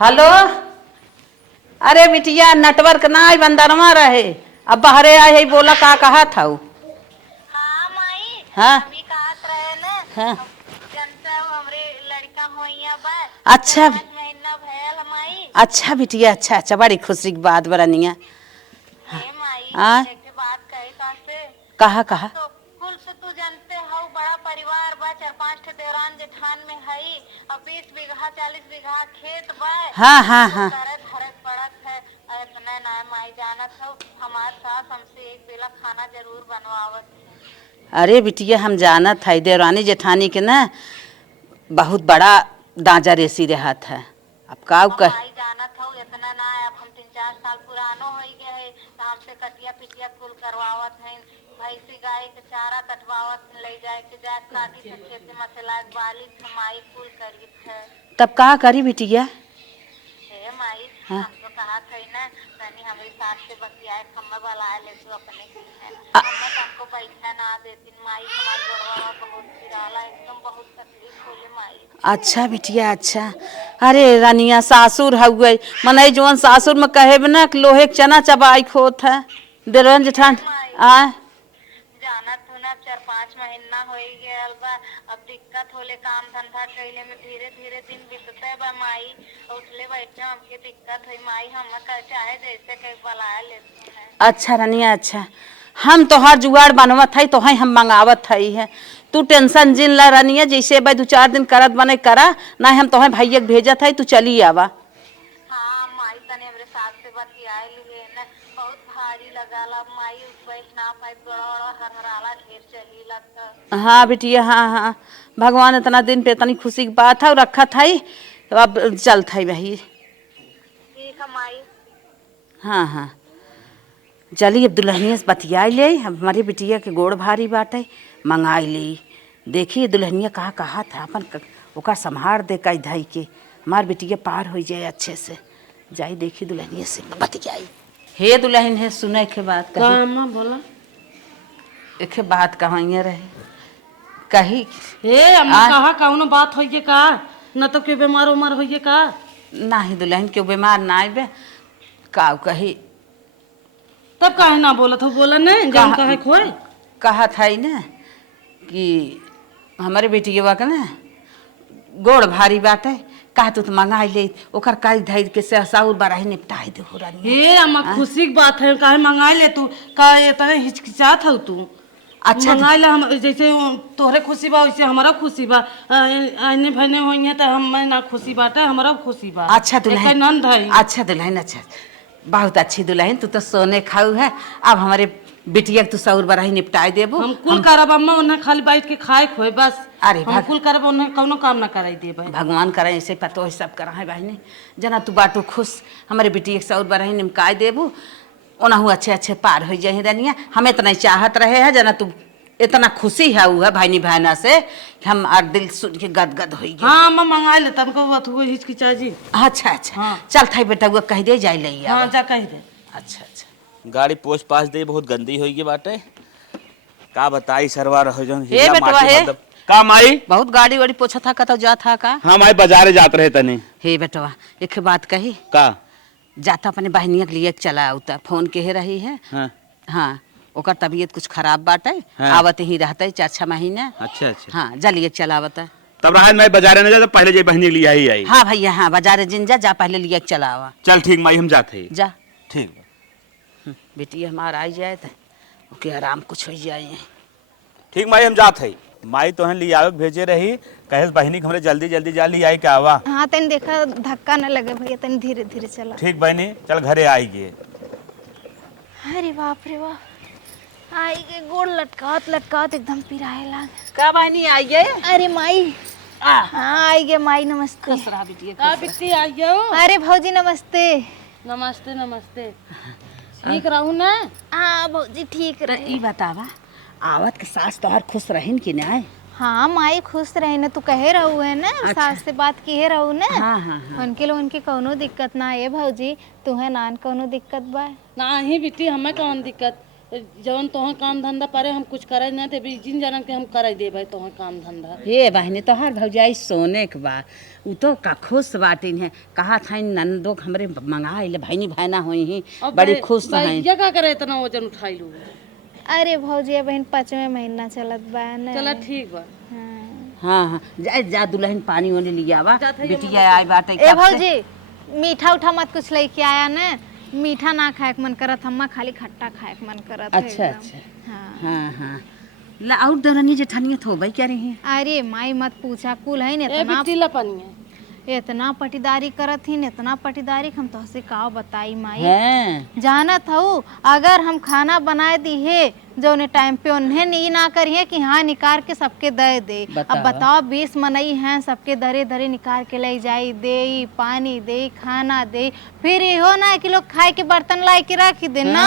Hello. अरे बिटिया network ना आई बंदरवा रहे, अब बाहरे आए है बोला का कहा था। हाँ माई, हाँ हमी कहत रहे न। हाँ। जनता हमरे लड़का होइया बा। अच्छा 5 महीना भयल माई। अच्छा बिटिया, अच्छा अच्छा, बड़ी खुशी की बात बरनिया। हे माई, हाँ एक बात कही तासे। कहा अब कहा। तो कुल से तू जानते हो बड़ा परिवार बा, 4-5 ठे देवरान जेठान में हई और 20 बीघा 40 बीघा खेत बा। हाँ हाँ तो हाँ। करे धरक पड़त है। इतना ना माई जानत हो, हमार सास हमसे एक बेला खाना जरूर बनवावत है। अरे बिटिया हम जानत है देवरानी जेठानी के ना बहुत बड़ा दांजा रेसी रहत है। अब का अब कह। माई जानत हो इतना ना है, अब हम 3-4 साल पुरानो हो गए है तो हमसे कटिया पिटिया कुल करवावत है। भैंसी गाय के चारा कटवावत ले जाए के जा काटी से खेत में से लाग बाली माई कुल करीत है। तब का करी बिटिया। हे माई, हाँ हम तो कहा थे ना तनी हमारी सास से बतियाए खम्मा वाला ले तू अपने की है। अ- खम्मा तो हमको बैठना ना देती माई, हमारे गोड़वा बहुत पिराला एकदम बहुत तकलीफ होले माई। अच्छा बिटिया अच्छा। अरे रानिया सासुर हुए मनई जोन सासुर में कहे ना कि लोहे के चना चबाई खोत है देवरानी हे जेठान। माई, आ जाना तू ना 4-5 महीना हो गया बा। अब दिक्कत होले काम धंधा कैले में धीरे धीरे दिन बीतते बा माई। उठले बैठे हमके दिक्कत हुई माई, हम चाहे जैसे कहीं बुला लेते हैं। अच्छा रानिया अच्छा। हम तोहार जुगाड़ बनवत है तो हम मंगावत है तू टेंशन जिन ला रानिया, जैसे भाई 2-4 दिन करत बने करा ना, हम तोहे भैया भेजत है तू चली आवा। हाँ माई, तने हमरे साथ से बतियाए लिए न बहुत भारी लगाला माई। बैठ ना पाई, बड़ा हरहराला ढेर चली लग। हाँ बिटिया हाँ हाँ। भगवान इतना दिन पे इतनी खुशी की बात है और रखा था ही, तो अब चलता है भाई। ठीक है माई। हाँ हाँ। चली अब दुल्हनिया से बतियाई ले, हमारी बिटिया के गोड़ भारी बाटे मंगाई ले। देखिए दुल्हनिया कहा था अपन ओका संभार दे कई धाई के हमार बिटिया पार हो जाए अच्छे से। जाई देखी दुल्हनिया से बतियाई। हे दुल्हन है सुने के बात का कही। अम्मा बोला। एक बात कहिए रहे कही। हे अम्मा कहा कौनो बात होइए का, न तो के बीमार उमार होइए का। नाही दुल्हन क्यों बीमार ना आए का कही। तब काहे ना बोलत हो, बोला नहीं जौन कहे खोए। कहा था ही ना कि हमारे बेटिया का ना गोड़ भारी बात है, कहा तू तो मंगाई ले ओकर काई धैर के साउर बराही निपटाई दे हो रही। हे अम्मा खुशी की बात है, काहे मंगाई ले तू, का इतना हिचकिचात हो तू। अच्छा मंगाई ले, हम जैसे तोहरे खुशी बा वैसे हमारा खुशी बा। आने भने होइए तो हम ना खुशी बाटे, हमारा खुशी बा। अच्छा दुल्हन, एक नंद है। अच्छा दुल्हन अच्छा, बहुत अच्छी दुल्हन तू तो सोने खाऊ है। अब हमारे बिटिया के तू सौर बराही निपटाई देबो। हम कुल करब अम्मा, उन्हें खाली बैठ के खाए खोए बस। अरे हम कुल करब, उन्हें कौनो काम ना कराई देबे। भगवान करे ऐसे पतो है सब करा है बहनी। जना तू बाटू खुश हमारे बिटिया के सौर बराही निपकाई देबो, ओनाहू अच्छे अच्छे पार हो जाए रनिया। हम इतना चाहत रहे है जना तू इतना खुशी है वो है भाईनी भाईना से कि हम और दिल सुन के गदगद हो गए। हाँ अम्मा मंगा ले, तनको बात हुई हिचकिचा जी। अच्छा अच्छा हाँ। चल थाई बेटा वो कह दे जाए ले हाँ जा कह दे। अच्छा अच्छा। गाड़ी पोछ पाछ दे बहुत गंदी होगी बाटे। का बताई सरवा रहो जन हे हिला बेटवा माटी हे। मतलब का माई। बहुत गाड़ी वाड़ी पोछा था कतो जा था का। हाँ माई बाजारे जात रहे तनी। हे बेटवा एक बात कही, का जाता अपने बहनिया के लिए चला उता फोन के ही रही है। हाँ हाँ ओकर तबीयत कुछ खराब बाटे। हाँ। आवत ही रहते 4-6 महीने। अच्छा अच्छा। हाँ जलिए चलावता। तब रहा मैं बाजारे न जा तो पहले जे बहनी के लिए आई आई। हाँ भैया हाँ बाजार जिन जा पहले लिए चलावा। चल ठीक माई हम जाते ही। जा ठीक बेटी हमारा आई जाए तो ओके आराम कुछ हो जाए। ठीक माई हम जाते ही। माई तो लिए आवे भेजे रही, कहे बहनी हमरे जल्दी जल्दी जा ली आई के आवा। हाँ तनी देखा धक्का न लगे भैया, तनी धीरे धीरे चला। ठीक बहनी चल घरे आई गे। अरे बाप रे बाप, आई के गोड़ लटकात लटकात एकदम पिराए लाग। का बहनी आई गए। अरे माई, हाँ आई गे माई, नमस्ते। खसरा बिटिया का बिट्टी आइयो। अरे भौजी नमस्ते। नमस्ते नमस्ते। ठीक रहू ना। हाँ भौजी ठीक रहे। ई बतावा आवत के सास तोहर खुश रहिन कि ना। हाँ माई खुश रहे न, तू कहे रहू है ना। अच्छा। सास से बात किए रहू ना। हाँ हाँ हाँ। उनके लिए उनकी कौनो दिक्कत ना है भौजी, तुम्हें नान कौनो दिक्कत बा। ना ही बिट्टी हमें कौन दिक्कत, जवन तोहर काम धंधा पारे हम कुछ करे ना ते जिन जानन के हम करे देबै तोहर काम धंधा। हे बहनी तोहार भौजाई सोने के बा उ तो का खुश बाटिन है कहा था नंदो हमरे मंगा ले भाईनी भाईना होई ही बड़ी खुश हैं। ये का करे इतना वजन उठाइलू। अरे भौजी बहन 5वें महीना चलत बा ना। चला ठीक बा। हाँ हाँ जा जा दुल्हन पानी ओने लिया बा बिटिया आए बाटे ए भौजी मीठा उठा मत कुछ लेके आया ना, मीठा ना खाए के मन करत, हम्मा खाली खट्टा खाए के मन करत है अच्छा एकदम। अच्छा हाँ। हाँ हाँ ला और दरनी जेठानिया थो भाई क्या रही है। अरे माई मत पूछा कुल है ए बिटिला पानी है। इतना पटीदारी करत ही इतना पटीदारी हम तो से का बताई माई। हैं जानत हूँ अगर हम खाना बनाए दी है जो ने टाइम पे उन्हें नहीं ना करिए कि हाँ निकाल के सबके दे दे। अब बताओ 20 मनई हैं सबके दरे दरे निकाल के ले जाई दे पानी दे खाना दे, फिर हो ना कि लोग खाए के बर्तन ला के रख दे ना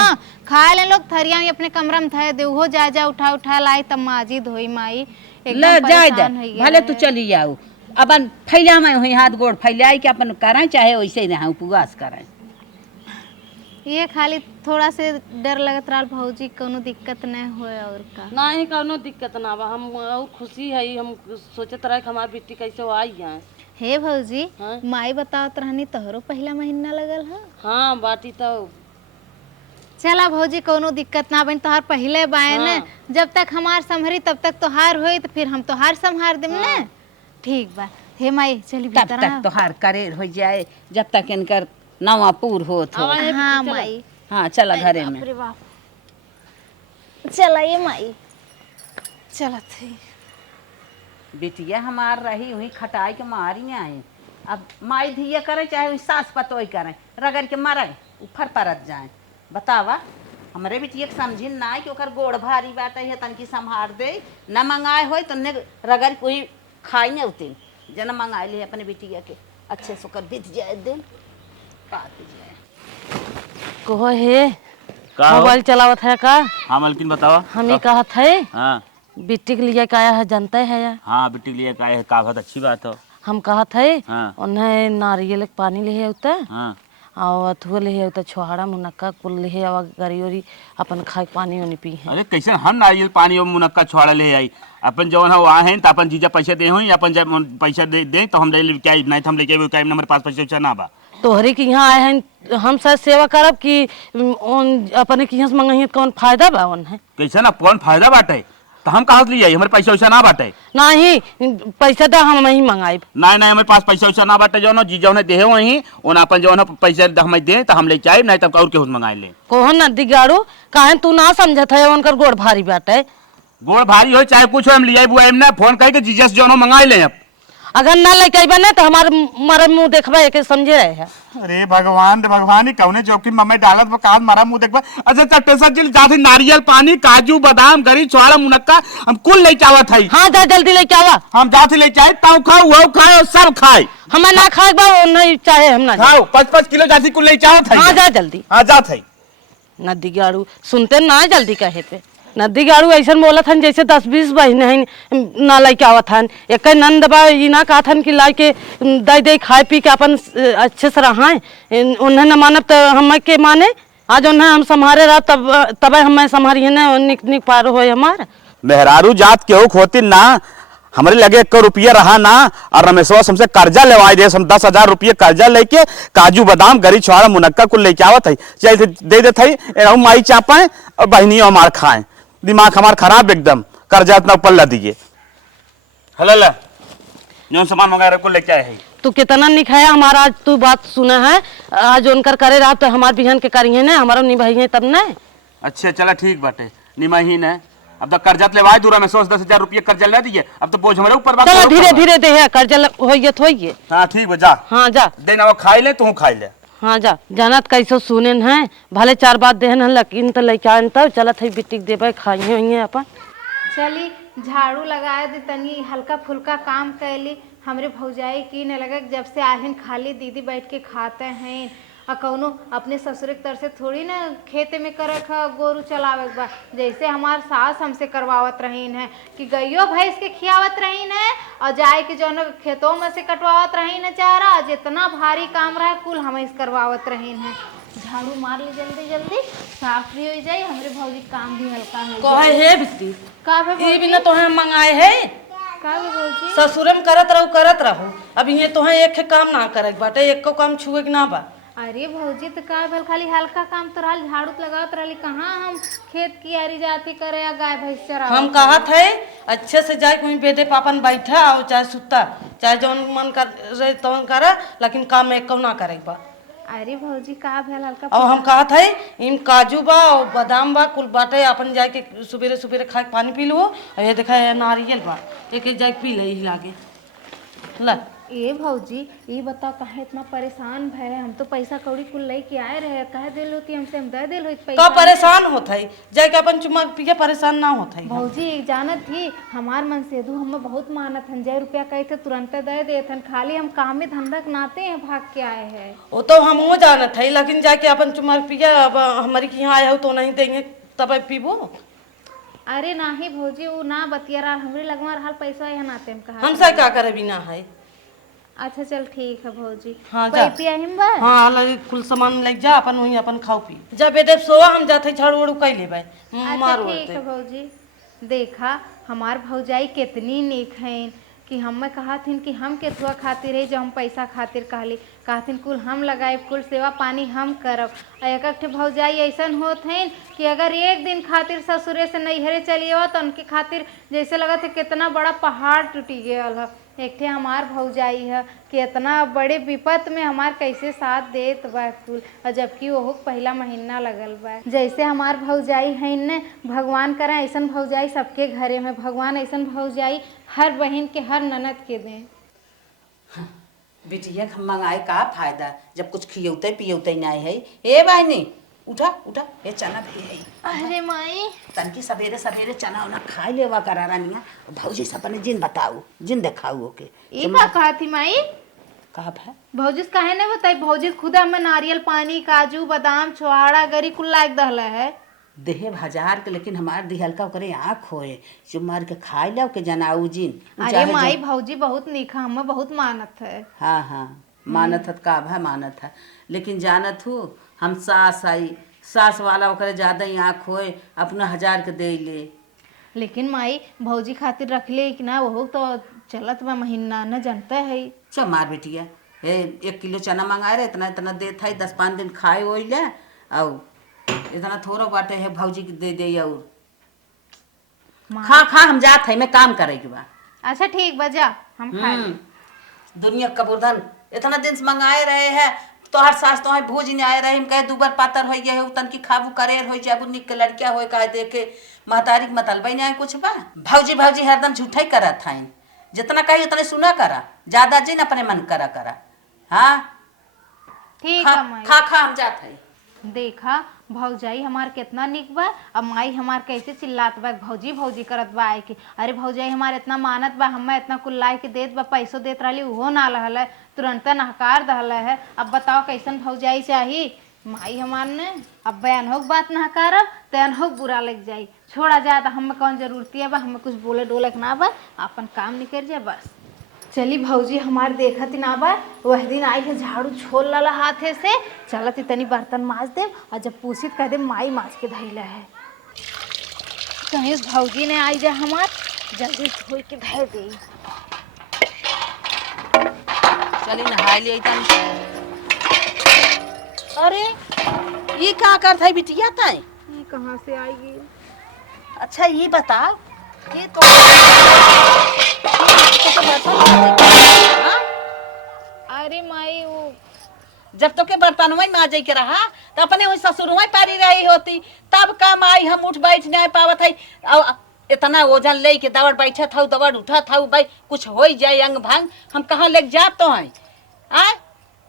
खाए ले लोग थरिया में अपने कमरा में थे दे वो जा जा उठा उठा लाई तब माजिद होई माई ले जाए जा भले तू चली जाऊ अपन फैला में हुई हाथ गोड़ फैलाई के अपन कराए चाहे वैसे ही उपवास कराए। ये खाली थोड़ा से डर लगत रहा भौजी कोनो दिक्कत नहीं होए और का ना ही कोनो दिक्कत ना बा। हम और खुशी है हम सोचत रहे कि हमार बेटी कैसे आई है। हे भौजी हाँ? माई बतावत रहनी तोहरो पहला महीना लगल है। हाँ बाटी तो चला भौजी कोनो दिक्कत ना बन तोहार पहले बाय हाँ। न जब तक हमार संभरी तब तक तोहार होई तो फिर हम तोहार संभार देम न। ठीक बा हे माई चली तब भीतर तक तोहार करे हो जाए जब तक इनकर नवा पूर होत हो। हाँ माई हाँ चला घरे में अरे बाप चला ये माई चलत है। बिटिया हमार रही हुई खटाई के मारी आए अब माई धिया करे चाहे सास पतोई करे रगड़ के मारे ऊपर परत जाए। बतावा हमरे बिटिया के समझिन ना कि ओकर गोड़ भारी बाटे है तनकी संभार दे न मंगाए होई तो ने रगड़ कोई खाई न उतिन जना मंगाए ले अपने बिटिया के अच्छे से ओकर बीत जाए दिन बात जाए। कहो हे का हो? मोबाइल चलावत है का? हाँ मालकिन बतावा। हम ये कहत है हाँ बेटी के लिए क्या है जानते है या? हाँ बेटी लिए का है का बहुत अच्छी बात हो। हम कहत है हाँ उन्हें नारियल के पानी ले उता हाँ और अथुआ ले उता छोहाड़ा मुनक्का कुल ले और गरी उरी अपन खाए पानी उनी पी है। अरे कैसे हम नारियल पानी और मुनक्का छोड़ा ले आई अपन जवन हो वहाँ हैं तो अपन जीजा पैसे दे हुई अपन जब पैसा दे तो हम ले क्या नहीं तो हम लेके क्या हमारे पास पैसा ना बा तोहरे के यहाँ आए हैं हम शायद सेवा करब कि अपने के यहाँ से मंगाई कौन फायदा बा उन्हें? कैसे ना कौन फायदा बाटे तो हम कहाँ से ले आई हमारे पैसा वैसा ना बाटे। नहीं पैसा तो हम ही मंगाइब। नहीं नहीं हमारे पास पैसा वैसा ना बाटे जो जी जो दे वहीं उन अपन जो पैसा हमें दे तो हम ले आए नहीं तब और केहू मंगा ले। कोहन न दिगाड़ू काहे तू ना समझत है उनकर गोड़ भारी बाटे। गोड़ भारी हो चाहे कुछ हो हम लिया बुआ ना फोन करके जीजा से जो मंगा ले। अगर ना लेके अइबा ना तो हमारे मुंह देखबा एक समझे रहे है। अरे भगवान भगवान ही कौने जोखिम मम्मी डालत वो काज मारा मुंह देखबा। अच्छा चट्टे सच्ची जाते नारियल पानी काजू बादाम गरी छोड़ा मुनक्का हम कुल ले चावत है। हाँ जा जल्दी लेके आवा। हम जाते ले चाहे ताऊ खाओ वो खाए और सब खाए हमें ना खाए बा नहीं चाहे हम ना खाओ 5-5 किलो जाती कुल ले चावत है। हाँ जा जल्दी। हाँ जात है न दिगाड़ू सुनते ना जल्दी कहे पे न दिगाड़ू ऐसा बोला था जैसे 10-20 बहने हैं ना लेके आवत हन एक नंद बा ये ना कहा था कि ला के दे दे खाए पी के अपन अच्छे से रहा उन्हें न मानब तो हम के माने आज उन्हें हम संभारे रहा तब हमें संभारी है निक निक पार हो हमार मेहरारू जात केहू खोती ना हमारे लगे 1 रुपया रहा ना और रमेशवा हमसे कर्जा लेवाए दे हम 10,000 रुपये कर्जा लेके काजू बादाम गरी छोड़ा मुनक्का कुल लेके आवत है चल दे देते है माई चापाए और बहनी हमार खाए दिमाग हमार खराब एकदम कर्जा इतना ऊपर ला दीजिए। हेलो ला जो सामान मंगाए को लेके आए है तू कितना निखाया हमारा आज तू बात सुना है आज उनकर करे रहा तो हमार बिहन के करिए ना हमारा निभाई है तब न। अच्छा चला ठीक बाटे निमाही ने अब तक कर्जा लेवाए दूर में 10,000 रुपये कर्जा ले दिए अब तो बोझ हमारे ऊपर चलो धीरे धीरे दे कर्जा होइए तो होइए। हाँ ठीक बा जा। हाँ जा देना वो खाई ले तू खाई ले। हाँ जा जानत कैसे सुने हैं भले 4 बात देहन लकीन तो लेके आन तब चलत है बिटिक देवे खाइए होइए अपन। चली झाड़ू लगाए दे तनी हल्का फुल्का काम कैली हमरे भौजाई की न लगा जब से आहिन खाली दीदी बैठ के खाते हैं और कौनो अपने ससुर की तरफ से थोड़ी ना खेते में करे गोरू चलावे बा जैसे हमार सास हमसे करवावत रहीन है कि गैयो भैंस के खियावत रहीन है और जाए के जो खेतों में से कटवावत रहीन है चारा जितना भारी काम रहा कुल हमें करवावत रहीन है झाड़ू मार ली जल्दी जल्दी, साफ भी हो जाए, हमरे भौजी के काम भी हल्का हो कहे हे बिट्टी का भे ये भौजी? बिना तोहे मंगाए है का भे भौजी? ससुरे में करत रहो अब ये तोहे एक काम ना करे बाटे, एक को काम छुए के ना बा। अरे भौजी तो का भल खाली हल्का काम तो रहल, झाड़ू लगावत रहली, कहाँ हम खेत की आरी जाती करे या गाय भैंस चरावत। हम कहा थे अच्छे से जाए कहीं बेटे पापन बैठा और चाहे सुता चाहे जौन मन कर रहे तौन करे, लेकिन काम एक ना करे बा। अरे भौजी का भल हल्का और हम कहा थे इम काजू बा और बादाम बा कुल बाटे, अपन जाए के सुबेरे सुबेरे खा के पानी पी लो, और ये देखा है नारियल बा एक जाए पी ले ही लागे ला। ए भौजी ये बताओ काहे इतना परेशान भय, हम तो पैसा कौड़ी कुल लेके आए रहे, कहे दिल होती हमसे, हम दे दिल होती का पैसा। परेशान होत है जाए के अपन चुमा पी के परेशान ना होत है। भौजी एक जानत थी हमार मन से दू हमें बहुत मानत हन, 1,000 रुपया कहे थे तुरंत दे देत हन, खाली हम काम में धंधा के नाते हैं भाग के आए हैं। वो तो हम वो जानत है, लेकिन जाके अपन चुमा पी के अब हमारी के यहाँ आए हो तो नहीं देंगे तब पीबो। अरे नाही भौजी वो ना बतिया रहा, हमरे लगवा रहा पैसा यहाँ नाते हम कहा। हमसे क्या करे बिना है। अच्छा चल ठीक है भौजी। हाँ जा पिया हिम बा? हाँ लगे कुल सामान ले जा अपन वहीं अपन खाओ पी जा बेटे सोआ, हम जाते झाड़ू वाड़ू कई ले भाई अच्छा मारो ठीक है भौजी। देखा हमार भौजाई कितनी नेक हैं कि हमें कहा थीन कि हम केथुआ खातिर है, जो हम पैसा खातिर कहथिन कुल हम लगाए, कुल सेवा पानी हम करब। एक एक भौजाई ऐसा होत हैं कि अगर एक दिन खातिर ससुरे से नैहरे चलिए हो तो उनके खातिर जैसे लगा थे कितना बड़ा पहाड़ टूटी गया है। एक ठे हमार भौजाई है कि इतना बड़े विपत में हमार कैसे साथ देत बा कुल, और जबकि वो पहला महीना लगल बा। जैसे हमार भौजाई है न, भगवान करे ऐसा भौजाई सबके घरे में, भगवान ऐसा भौजाई हर बहन के हर ननद के दें। बिटिया के मंगाए का फायदा जब कुछ खियौते पियौते नहीं है। ए बाइनी उठा उठा, ये चना भी है। अरे माई तनकी सवेरे सवेरे चना उना खाई लेवा करा रानिया, भौजी से अपने जिन बताऊ जिन दिखाऊ ओके। ये का कहा थी माई? कहा है भौजी काहे नहीं बताई? भौजी खुद हमें नारियल पानी काजू बादाम छोहाड़ा गरी कुल लायक दहला है देहे हजार के, लेकिन हमार दिहल का करे आँख होए चुप मार के खाई लो के जनाऊ जिन। अरे माई भौजी बहुत निखा, हमें बहुत मानत है। हाँ हाँ मानत है का भा मानत है, लेकिन जानत हो हम सास आई, सास वाला ओकरे ज्यादा ही आँख होए अपना 1000 के दे ले। लेकिन माई भौजी खातिर रख ले कि ना, वो तो चलत बा महीना न जानता है। चल मार बेटिया, 1 किलो चना मंगाए रहे, इतना इतना दे था 10-5 दिन खाए हो ले, और इतना थोड़ा बाटे है भौजी के दे दे, और खा खा हम जात है मैं काम करे के बा। अच्छा ठीक बा जा हम खा लें। दुनिया कबूरधन इतना दिन से मंगाए रहे हैं, तोहर सास तो भूज नहीं आए रहे, कहे दुबर पातर हो गए हो तन की खाबू करेर हो जाबू निक के लड़किया हो कहे देखे महतारी के मतलबा नहीं आए कुछ बा। भौजी भौजी हरदम झूठा ही करा था, जितना कही उतने सुना करा, ज्यादा जिन अपने मन करा करा। हाँ ठीक खा है माई। खा खा हम जात है। देखा भौजाई हमार कितना निक बा, अब माई हमार कैसे चिल्लात बा भौजी भौजी करत बा आए के। अरे भौजाई हमार इतना मानत बा, हमें इतना कुल लाई के देत बा, पैसो देत रहली उहो ना रहल है, तुरंत नहकार दहल है। अब बताओ कैसन भौजाई चाहिए माई हमार ने? अब बयान हो बात नहकारब तैन हो बुरा लग जाई, छोड़ा जाए तो हमें कौन जरूरती है बा, हमें कुछ बोले डोलक ना बा, अपन काम निकल जाए बस। चली भौजी हमार देखत ना बा, वह दिन आई है झाड़ू छोड़ लला हाथे से, चलत इतनी बर्तन माज दे, और जब पूछित कह दे माई माज के धैला है। कहीं भौजी ने आई जाए हमार, जल्दी धोई के धै दे। चली नहाय ले तन। अरे ये क्या करत है बिटिया ताई? ये कहाँ से आएगी? अच्छा ये बताओ ये तो अरे माई वो जब तो के बर्तन में माजे के रहा तो अपने वही ससुर में पारी रही होती, तब काम आई हम उठ बैठ नहीं पावत है, और इतना वजन ले के दौड़ बैठा था दौड़ उठा था भाई कुछ हो जाए अंग भंग, हम कहाँ ले जात तो हैं आ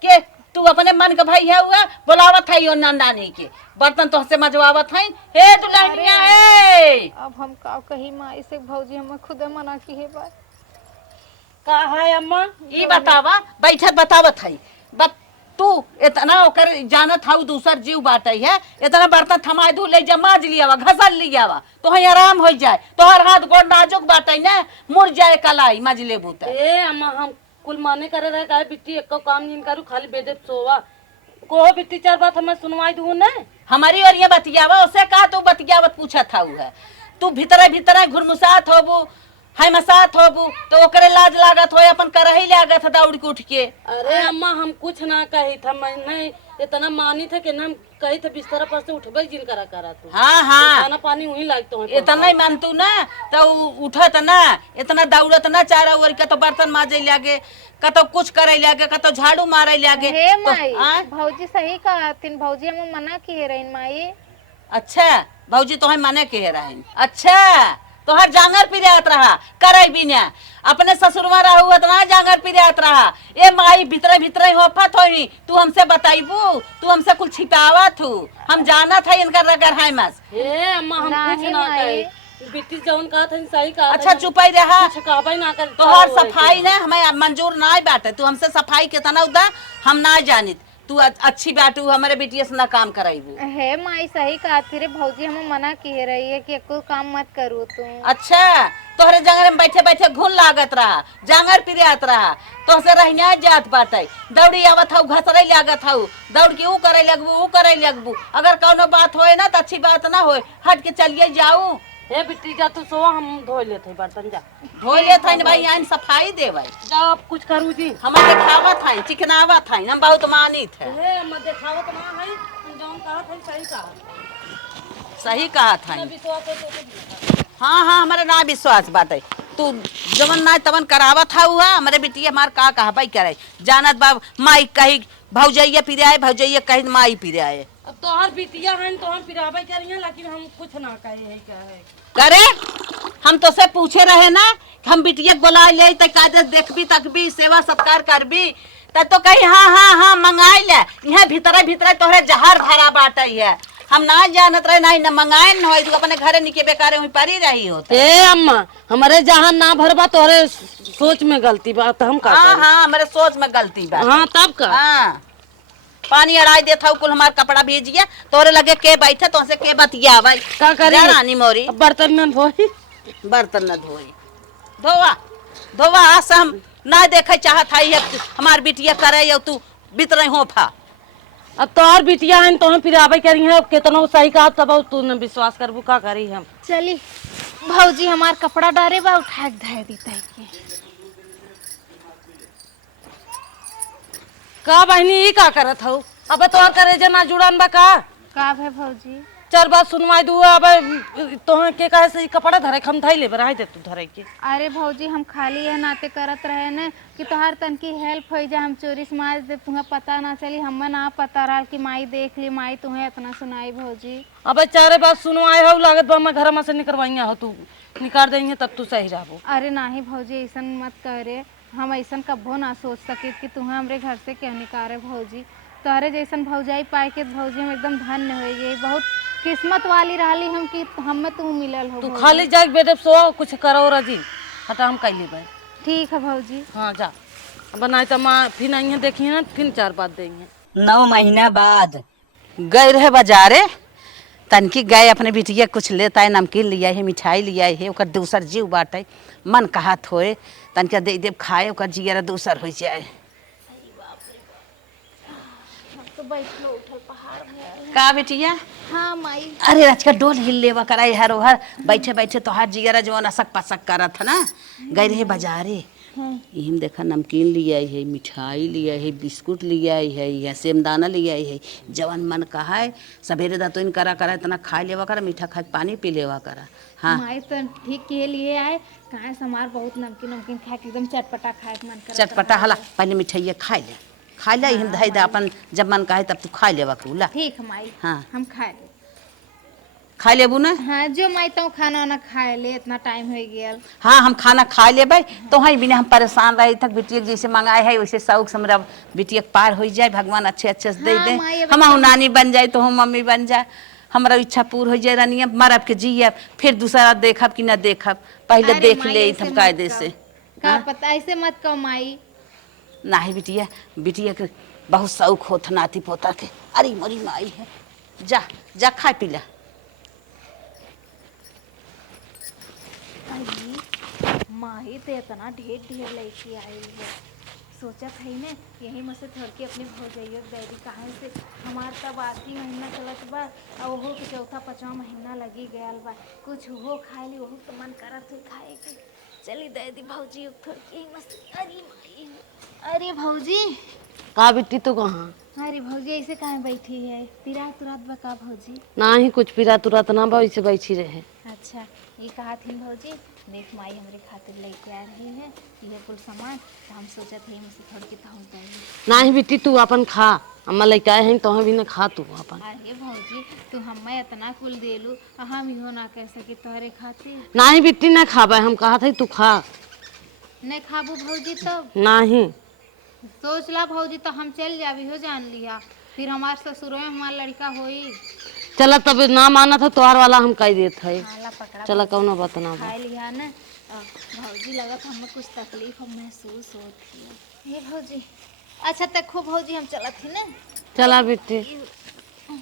के तू अपने मन का भाई है हुआ बुलावत है यो नंदानी के बर्तन तो से मजवावत है। हे दुल्हनिया हे, अब हम का कही माई से भौजी हमें खुद मना की है बात। का है अम्मा ई बतावा बैठत बतावत है बत तू इतना ओकर जानत हाउ दूसर जीव बाटे है, इतना बर्तन थमाए धू ले जा माज लियावा घसल लियावा तो है आराम हो जाए, तोहर हाथ गोड़ नाजुक बाटे ना मुड़ जाए कलाई मज लेबू त। ए अम्मा हम कुल माने करे रहे काहे बिट्टी एको काम नहीं करू खाली बेदे सोवा को बिट्टी चार बात हमें सुनवाई दू ने हमारी और ये बतियावा उसे कहा तू बतियावत पूछा था है तू भीतरे भीतरे घुरमुसात होबू है मसात होबू तो ओकरे लाज लागत हो अपन करही लागत दौड़ के उठ के। अरे अम्मा हम कुछ ना कही था, मैं नहीं इतना मानी थे कि ना कही थे बिस्तर पर से उठबे जिन करा तू। हाँ हाँ खाना पानी वही लागतो है इतना ही मानतू ना तो उठत ना इतना दौड़त ना चारा ओर के तो बर्तन माजे लागे कतो कुछ करे लागे कतो झाड़ू मारे लागे। हे तो, माई हाँ? भौजी सही कहा तीन भौजी हम मना किए रही माई। अच्छा भौजी तो मने कह रहे अच्छा तो हर जांगर पिरियात रहा करे बिना अपने ससुरवा रहू इतना जांगर पिरियात रहा ए माई भीतरे भीतरे होफत होई तू हमसे बताइबू तू हमसे कुछ छिपावा थू हम जाना था इनका रगर है मस। हे अम्मा हम कुछ नहीं ना माई। कही बिट्टी जौन कहा था सही कहा अच्छा चुपाई रहा कुछ कहबे ना कर तो हर सफाई ने हमें मंजूर ना बाटे तू हमसे सफाई के तना उदा हम ना जानित तू अच्छी बाटू हमारे बिटिया से ना काम कराइबू। हे माई सही कहा रे भौजी हम मना किए रही है कि कोई काम मत करू तू। अच्छा तोहरे जंगल में बैठे बैठे घुन लागत रहा जांगर पिरियात रहा तो से रहना जात बाटे दौड़ी आवत हऊ घसरे लागत हऊ दौड़ के ऊ करे लगबू अगर कौनो बात होए ना तो अच्छी बात ना होए हट के चलिए जाऊ। हे बिट्टी जा तू सो हम धो लेते बर्तन जा धो लेत हईन भाई आइन सफाई देवे जाओ आप कुछ करू जी। हमें देखावत हईन चिकनावत हईन हम बहुत मानित है। हे अम्मा देखावत ना है जौन कहा था सही कहा सही कहा था विश्वास है तो हाँ हाँ हमारे ना विश्वास बाटे तू जवन ना तवन करावत हुआ हमारे बिटिया हमार का कहबई करे जानत बाब माई कही भौजैया पिराए भौजैया कही माई पिराए अब तो हर बिटिया हैं तो हम पिराबे करिए लेकिन हम कुछ ना कहे है क्या है करे हम तो से पूछे रहे ना हम बिटिया बोला ले त कायदे देखबी तकबी सेवा सत्कार करबी त तो कही हाँ मंगाई ले यहाँ भीतरे भीतरे तोहरे जहर भरा बाटे है हम ना जानत रहे ना मंगाए न होई तू अपने घरे निके बेकारे हुई परी रही होत। ए अम्मा हमारे जहाँ ना भरबा तोहरे सोच में गलती बा तो हम का हाँ हमारे सोच में गलती बा। हाँ तब का हाँ पानी अड़ाई देता हूँ कुल हमार कपड़ा भेजिए तोरे लगे के बैठे तो से के बतिया भाई का करी रानी मोरी अब बर्तन में धोई बर्तन न धोई धोवा आज हम ना देखे चाहत है हमार बिटिया करे या तू बीत रही हो फा अब तोहर बिटिया हैं तो हम पिराबे करी है कितनो सही कहा तब तू न विश्वास करबू का करी हम चली भौजी हमार कपड़ा डारे बा उठा के धर दी तई के का बहनी ई का करत हऊ अब तोहर करे जना जुड़ान बा का भे भौजी चार बात सुनवाई दू अब तोह के कहे से कपड़ा धरे हम धई ले रह दे तू धरे के। अरे भौजी हम खाली यह नाते करत रहे न कि तोहार तनकी हेल्प हो जा हम चोरी समाज दे तुम्हें पता ना चली हमें ना पता रहा कि माई देख ली माई तुम्हें इतना सुनाई भौजी। अब चारे बात सुनवाई हो लागत बा मैं घर में से निकलवाइया हो तू निकाल देंगे तब तू सही रहबो। अरे नाही भौजी ऐसा मत करे हम ऐसा कब्बो ना सोच सके कि तुम्हें हमरे घर से क्यों निकाले भौजी तोहरे जैसन भौजाई पाए के भौजी हम एकदम धन्य हो गई बहुत किस्मत वाली रही हम कि हमें तू मिलल हो। तू खाली जाग बेटे सो कुछ करो रजी हटा हम कह लेबे। ठीक है भौजी। हाँ जा बनाए तो माँ फिर आइए देखिए ना फिर चार बात देंगे 9 महीना बाद गए रहे बाजारे तनकी गए अपने बिटिया कुछ लेता है नमकीन लिया है मिठाई लिया है ओकर दूसर जीव बाटे मन कहत होए तनका दे देव खाए ओकर जियरा दूसर हो जाए। तो बैठलो उठल पहाड़ में। का बिटिया हाँ माई। अरे आज का डोल हिल लेवा कराई हर ओहर बैठे बैठे तो हाथ जिगरा जो असक पसक करत है ना गए रहे बाजारे यही देखा नमकीन लिया है मिठाई लिया है बिस्कुट लिया है सेमदाना लिया है जवन मन कहा है सवेरे दातुन करा करा इतना खा लेवा करा मीठा खा पानी पी लेवा करा। हाँ माई तो ठीक के लिए आए कहाँ से हमार बहुत नमकीन नमकीन खा के एकदम चटपटा खाए के मन कर चटपटा हला पहले मिठाइया खा ले यही धई दे अपन जब मन कहे तब तू खा लेवा करूला। ठीक है माई। हाँ हम खाए खा लेबू ना। हाँ जो माई तो खाना वाना खाए ले इतना टाइम हो गया। हाँ हम खाना खा लेबै तो ही बिना हम परेशान रही तक बिटिया जैसे मंगाए है वैसे शौक से हमरा बिटिया पार हो जाए भगवान अच्छे से दे हाँ, दे माई, अब हम नानी बन जाए तो हम मम्मी बन जाए हमारा इच्छा पूर हो जाए रानी मरब के जियब फिर दूसरा देखब कि न देखब पहले अरे देख माई, ले ऐसे हम मत कायदे कहो। से। का पता ऐसे मत कहो माई। नाही बिटिया बिटिया के बहुत शौक होत नाती पोता के अरे मोरी माई है जा जा खा पी ला। माई तो इतना ढेर ढेर लेके आई है सोचत है ने यही में से थोड़ के अपनी भौजैया दे काहे से हमार तब आखिरी महीना चलत बा और ओहो के चौथा पांचवा महीना लगी गयल बा कुछ हो खाए ली ओहो तो मन करत है खाए के चली दे दी भौजी थोड़ के मस्त अरे माई अरे भौजी का बिट्टी तू कहाँ? अरे भौजी ऐसे काहे बैठी है पिरा तुरंत बा का भौजी ना ही कुछ पिरा तुरत ना बा वैसे बैठी रहे। अच्छा ये कहा थी भौजी देख माई हमारे खातिर लेके आ रही है ये कुल सामान तो हम सोचत है मुझसे थोड़ के पहुँच जाएगी। ना ही बिट्टी तू अपन खा, अम्मा लेके आए हैं तो भी ना खा तू अपन। अरे भौजी तू हमें इतना कुल देलू हम इहो ना कह सके तोहरे खातिर। ना ही बिट्टी ना खाबा, हम कहा था तू खा। नहीं खाबू भौजी तब ना ही सोच ला भौजी तो हम चल जाबी हो जान लिया फिर हमारे ससुर में हमारा लड़का होई। चला तब ना माना था तोहार वाला हम कह देत है। हाला पकड़ा चला कौनो बात ना बा। खाए लिया ना भौजी लगत हमें कुछ तकलीफ हम महसूस होती है ये भौजी। अच्छा देखो भौजी हम चलत थी ना। चला बिट्टी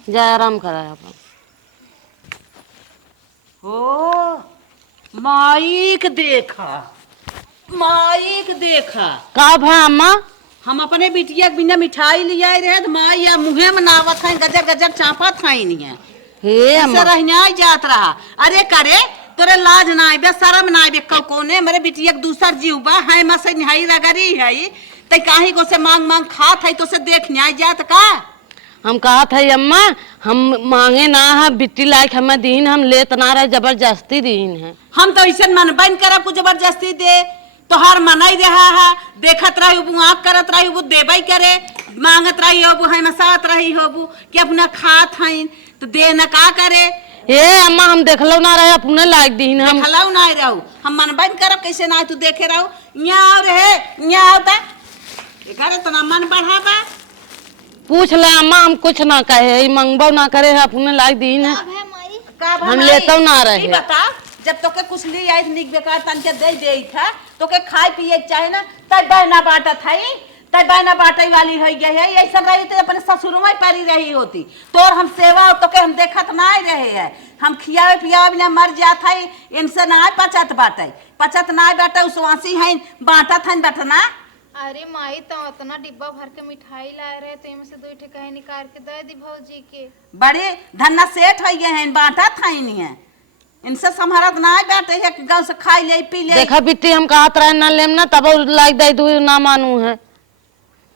जा आराम करा अपन। ओ माइक देखा माइक देखा का भा अम्मा? हम अपने बिटिया के बिना मिठाई लिया रहे तो माँ या मुँहे में नावत है गजर गजर चापत है नहीं हे अम्मा रहना जात रहा। अरे करे तोरे लाज ना आबे शर्म ना आबे कोने मेरे बिटिया के दूसर जीव बा है म से निहाई रगरी है ते काहे को से मांग मांग खात है तो से देख न्याय जात का। हम कहा था अम्मा हम मांगे ना है बिट्टी लायक हमें दीन हम लेत ना रहे जबरदस्ती दीन है। हम तो ऐसे मन बन करब को जबरदस्ती दे तोहार मनाई रहा है देखत रही हो आँख करत रही हो देबे करे मांगत रही हो है मसात रही हो कि अपना खात है तो दे न का करे। हे अम्मा हम देखलो ना रहे अपने लायक दीन हम खलाऊ ना रहू हम मन बन करब कैसे ना तू देखे रहू यहाँ रहे यहाँ आवता करे तो ना मन बढ़ावा। पूछ ले अम्मा हम कुछ ना कहे मंगबो ना करे है अपने लायक दीन है हम लेतो ना रहे। बता जब तोके कुछ ली आई निक बेकार तन के दे था तोके खाए पिए चाहे ना तब बहना बांटा था तब बहना बांटे वाली हो गई है ये सब रही तो अपने ससुर में पड़ी रही होती तोर हम सेवा तोके हम देखत ना रहे है हम खियावे पियावे बिना मर जात है इनसे ना पचत ना बाटे उसवासी है बांटा था बटना। अरे माई तो उतना डिब्बा भर के मिठाई लाए रहे तो इनमें से दो ठेकाए निकाल के दे दी भौजी के बड़े धन्ना सेठ हो गए हैं बांटा था नहीं है इनसे संभारत ना बैठे है गांव से खाई ले पी ले। देखा बिट्टी हम कहत रहे ना लेम ना तब लायक दे दू ना मानू है।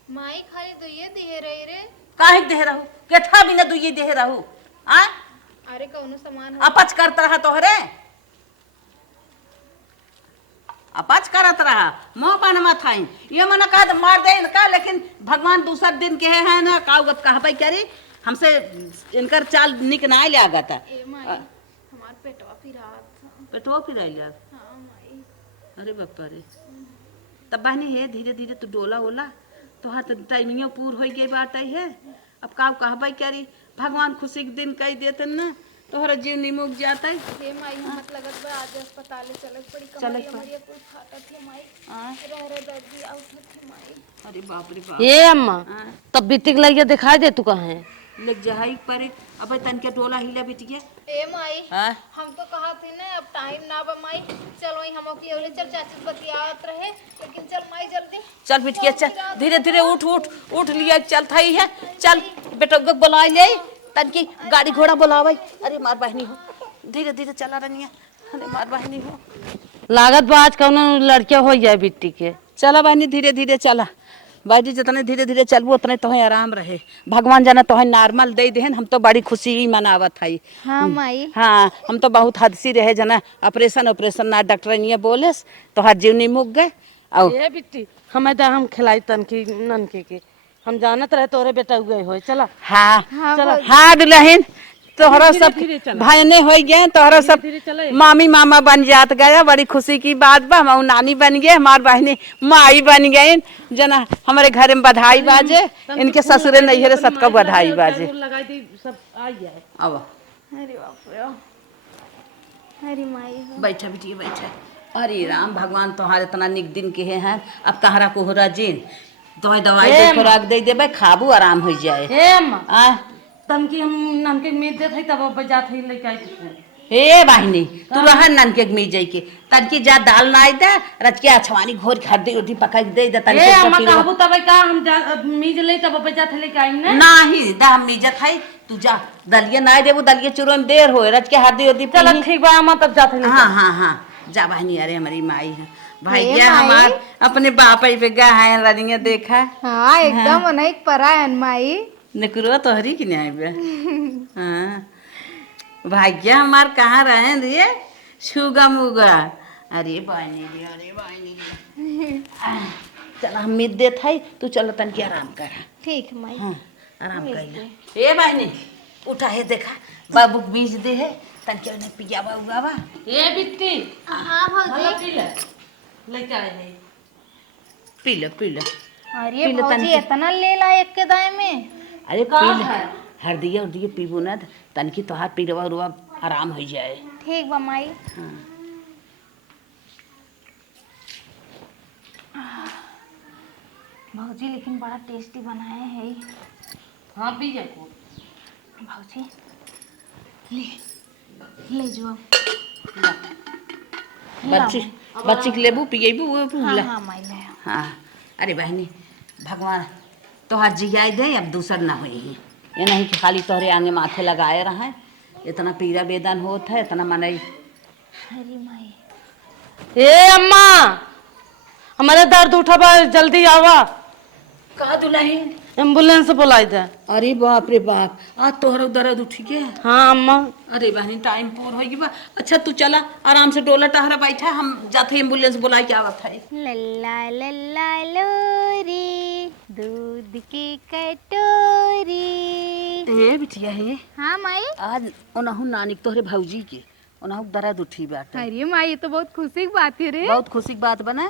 माई खाली दुइये दिहे रही रे काहे दे रहू केथा बिना दुइये दे रहू आ अरे कौनो सामान अपच करत रहा तोहरे अपच करत रहा मोह पानमा थाई ये मन का मार दे इनका लेकिन भगवान दूसर दिन के है ना काउगत कहबै करी हमसे इनकर चाल निक ना ले आगत ए माई हमार पेटवा फिरात पेटवा फिराइल। हां माई अरे बापा रे तब बहनी है धीरे धीरे तू डोला ओला तोहार तो टाइमिंग पूर हो गई बात है अब का कहबै करी भगवान खुशी के दिन कह देते ना तोहरा जीव निमुक जाता है। हे माई हमत लगत बा आज अस्पताल चले पड़ी कमरिया मरिया कुल फाटत है माई रे दर्दी आउट है माई। अरे बाप रे बाप ये अम्मा तब बिट्टी के लइया दिखाई दे तू कहाँ है लग जाई परे अब तन के टोला हिला बिटिया ए माई हां हम तो कहा थी ना अब टाइम ना बा माई चलो हम की ओले चल चाची बतियात रहे लेकिन चल माई जल्दी चल बिटिया चल धीरे धीरे उठ उठ उठ लिया चल थाई है चल बेटा को बुला ले तन की गाड़ी घोड़ा बुलावे। अरे मार बहनी हो धीरे धीरे चला रनिया अरे मार बहनी हो लागत बा आज कौनो लड़के हो जाए बिट्टी के। चला बहनी धीरे धीरे चला बाजी जितने धीरे धीरे चलबो उतने तोहे आराम रहे भगवान जाना तोहे नॉर्मल दे देहन हम तो बड़ी खुशी ही मनावत है। हाँ माई हाँ हम तो बहुत हदसी रहे जना ऑपरेशन ना डॉक्टर नहीं बोलेस तो हाथ जीव नहीं मुक गए। आओ ये बिट्टी हमें तो हम खिलाई तनकी ननके के हम जानत रहे तोरे बेटा गए हो चला। हाँ हाँ हाँ दुल्हन तोहरा सब भाईने हो गए तोहरा सब मामी मामा बन जात गया बड़ी खुशी की बात बा हम नानी बन गए हमार बहनी माई बन गए जना हमारे घर में बधाई बाजे इनके ससुरे नैहरे सबका बधाई बाजे। अब अरे बाप रे अरे माई बैठा बिटिया बैठा। अरे राम भगवान तोहार इतना निक दिन के हैं अब कहारा कोहरा जिन तो दवाई दे खुराक दे देबे खाबू आराम हो जाए। हे अम्मा आ तनकी हम ननके मीत देत है तब बजात है लेके आई ए बहिनी तू रह नन के मी जाई के तनकी जा दाल ना दे रच के अछवानी घोर हरदी उर्दी पका दे दे ए अम्मा कहबू तब का हम मीज ले तब बजा थले के आई ने नाही दा हम मीजत है तू जा दलिया ना देबू दलिया चूरो में देर होए रच के हरदी उर्दी चल ठीक बा अम्मा तब जा थले हाँ हाँ हाँ जा बहनी अरे हमारी माई है भाई क्या हमार अपने बाप पे गा है रनिया देखा हाँ एकदम अनेक परायन माई निकरो तो हरी की नहीं बे हाँ भाग्य हमार कहाँ रहे रे छुगा मुगा अरे बहनी रे चल हम मिद देत है तू चल तन के आराम कर ठीक माई हाँ आराम कर ले ए बहनी उठा है देखा बाबू बीज दे है तन के ने पिया बाबा ए बिट्टी हाँ भौजी पी ले लेके आए है पी लो अरे पी लो भौजी तनिक। इतना ले ला एक के दाए में अरे का पी है? हरदिया उर्दिया पीबू ना तन की तोहार पीरवा उरवा आराम हो जाए ठीक बा माई भौजी लेकिन बड़ा टेस्टी बनाए है हां पी जा को भौजी ले जाओ बच्ची बच्ची के लेबू पिएबू वो हाँ ला हाँ माई ले आओ। हाँ अरे बहनी भगवान तोहार जियाई दे अब दूसर ना हो ये नहीं कि खाली तोहरे आगे माथे लगाए रहे इतना पीड़ा वेदन होत है इतना मनई अरे माई ए अम्मा हमारे दर्द उठा बा जल्दी आवा कहा दुल्हन एम्बुलेंस बुलाई दे अरे बाप रे बाप आज तोहरा दर्द उठ गया हाँ अम्मा अरे बहनी टाइम पूर हो गई बा अच्छा तू चला आराम से डोला टहरा बैठा हम जाते एम्बुलेंस बुला के आवत है लल्ला लल्ला लोरी दूध की कटोरी। ए बिटिया है हाँ माई आज ओनहु नानी तोहरे भौजी के ओनहु दर्द उठी बाटे अरे माई ये तो बहुत खुशी की बात है रे। बहुत खुशी की बात बना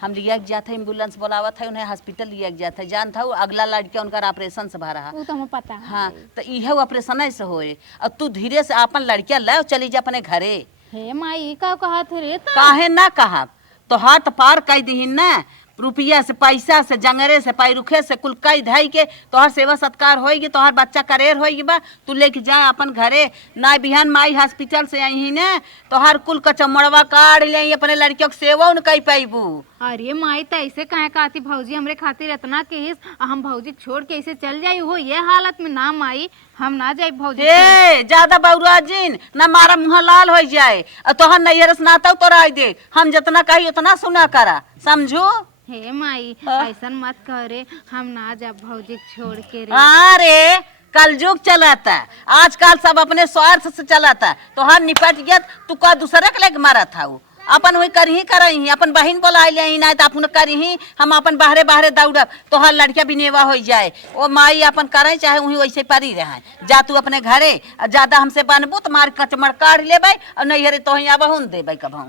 हम लिया के जाते एम्बुलेंस बुलावत है उन्हें हॉस्पिटल लिया के जाते जान था अगला लड़का उनका ऑपरेशन से भरा वो तो हमें पता है। हाँ तो यह ऑपरेशन से होए अब तू धीरे से अपन लड़किया ला चली जा अपने घरे हे माई का कहा थे रे तो काहे ना कहा तो हाथ पार कई दीन ना रुपया से पैसा से जंगरे से पैरुखे से कुल कई धई के तोहर सेवा सत्कार होगी तोहर बच्चा करेर होगी बा तू लेके जा अपन घरे ना बिहान माई हॉस्पिटल से आई ने तोहर कुल का चमड़वा काट ले अपने लड़कियों के सेवा न कई पैबू अरे माई तो ऐसे कहे कहती भौजी हमरे खातिर इतना केस हम भौजी छोड़ के ऐसे चल जाई हो ये हालत में ना माई हम ना जाई भौजी ए ज्यादा बउरा जिन ना मारा मुंह लाल हो जाए और तोहर नैहर से नाता तोरा दे हम जितना कही उतना सुना करा समझो हे माई ऐसा मत करे हम ना जा भौजी छोड़ के रे। अरे कल युग चलाता आजकल सब अपने स्वार्थ से चलाता तो हम निपट गया तू का दूसरा के लेके मारा था वो अपन वही करही करही अपन बहन बोला ले ना तो अपन करही हम अपन बाहरे बाहरे दौड़ब तो हर लड़किया भी नेवा हो जाए वो माई अपन करे चाहे वही वैसे परी रहे जा तू अपने घरे ज्यादा हमसे बनबू तो मार कचमड़ काट लेबै और नहीं हरे तो यहाँ बहन देबै कभू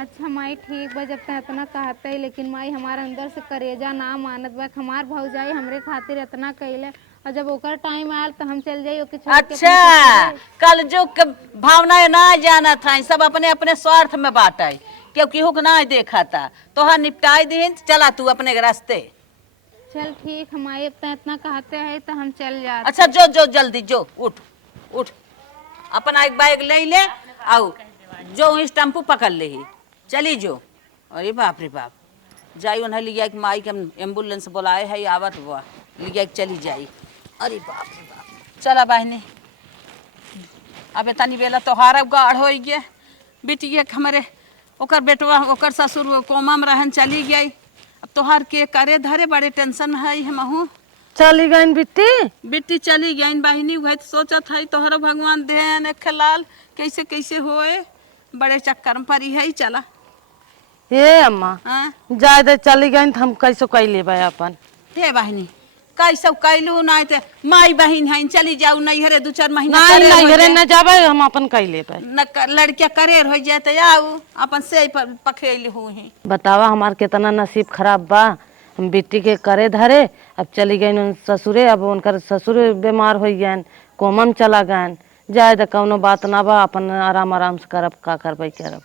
अच्छा माई ठीक बा जब तक इतना कहते है लेकिन माई हमारे अंदर से करेजा ना मानत बा हमार भौजाई हमरे खातिर इतना कइले और जब ओकर टाइम आयल तो हम चल जाई ओके छोड़ के अपने अच्छा ससुरे। कल युग के भावना ना जाना था सब अपने अपने स्वार्थ में बांटे क्यों केहू के ना देखा था तो हाँ निपटाई दीन चला तू अपने रास्ते चल ठीक हमारे इतना कहते हैं तो हम चल जाते। अच्छा जो जो जल्दी जो उठ उठ अपना एक बैग ले ले आओ जो इस टेम्पू पकड़ ले ही चली जो अरे बाप रे बाप जाई उन्हें लिया कि माई के एम्बुलेंस बुलाए है आवत हुआ लिया कि चली जाई अरे बाप रे बाप चला बहनी अब तनी बेला तोहार गाढ़ हो गया बेटिया हमारे ओकर बेटवा ओकर ससुर कोमा में रहन चली गई अब तोहार के करे धरे बड़े टेंशन है हमहू चली गई बिट्टी बेटी चली गई बहिनी वही तो सोचत है तोहरा भगवान दे खलाल कैसे कैसे होए बड़े चक्कर में परी है चला ए अम्मा हाँ जाए दे चली गई तो हम कैसे कई लेबै अपन हे बहिनी कैसे कैलू ना तो माई बहिन है चली जाऊ नहीं हरे 2-4 महीना नहीं करेर नहीं हो घरे जाए। न जाबै हम अपन कई लेबै लड़किया करेर हो जाए तो आऊ अपन से पखेल हुई बतावा हमार कितना नसीब खराब बा हम बेटी के करे धरे अब चली गई ससुरे अब उनकर ससुर बीमार हो गए कोमम चला गए जाए तो कौनो बात ना बा अपन आराम आराम से करब का करबै करब